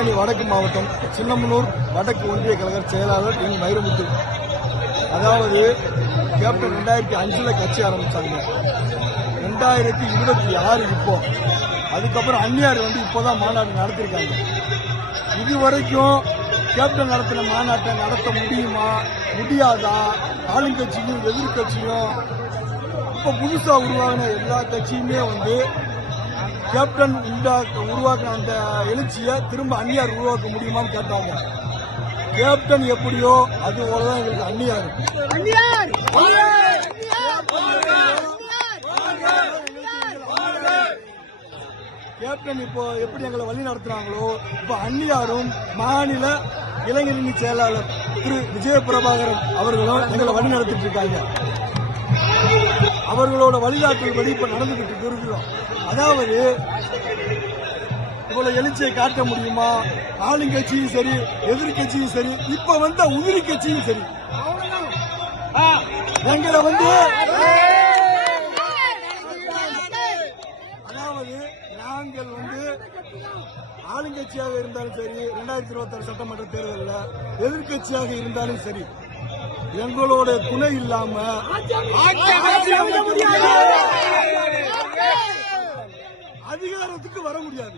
தேனி வடக்கு மாவட்டம் சின்னமனூர் வடக்கு ஒன்றிய கழக செயலாளர் என் வைரமுத்து. அதாவது கேப்டன் 2005 கட்சி ஆரம்பிச்சாங்க, 2026 இப்போ. அதுக்கப்புறம் அந்நியார் இப்போதான் மாநாடு நடத்திருக்காங்க. இதுவரைக்கும் கேப்டன் நடத்தின மாநாட்டை நடத்த முடியுமா முடியாதா? ஆளுங்கட்சியும் எதிர்கட்சியும் இப்ப புதுசா உருவாகின எல்லா கட்சியுமே கேப்டன் உருவாக்கின அந்த எழுச்சியை திரும்ப அந்நியார் உருவாக்க முடியுமான்னு கேட்டாங்க. கேப்டன் எப்படியோ அது போலதான் எங்களுக்கு அந்நியார். கேப்டன் இப்போ எப்படி எங்களை வழி நடத்துறாங்களோ இப்ப அந்நியாரும் மாநில இளைஞரணி செயலாளர் திரு விஜயபிரபாகரன் அவர்களும் எங்களை வழி நடத்திட்டு இருக்காங்க. அவர்களோட வழிகாட்டல் படி இப்ப நடந்துகிட்டு இருக்கிறோம். அதாவது இவ்வளவு எழுச்சியை காட்ட முடியுமா? ஆளுங்கட்சியும் சரி எதிர்கட்சியும் சரி இப்ப உதிரி கட்சியும் சரி எங்களை அதாவது நாங்கள் ஆளுங்கட்சியாக இருந்தாலும் சரி 2026 சட்டமன்ற தேர்தலில் எதிர்கட்சியாக இருந்தாலும் சரி எங்களோட துணை இல்லாம அதிகாரத்துக்கு வர முடியாது.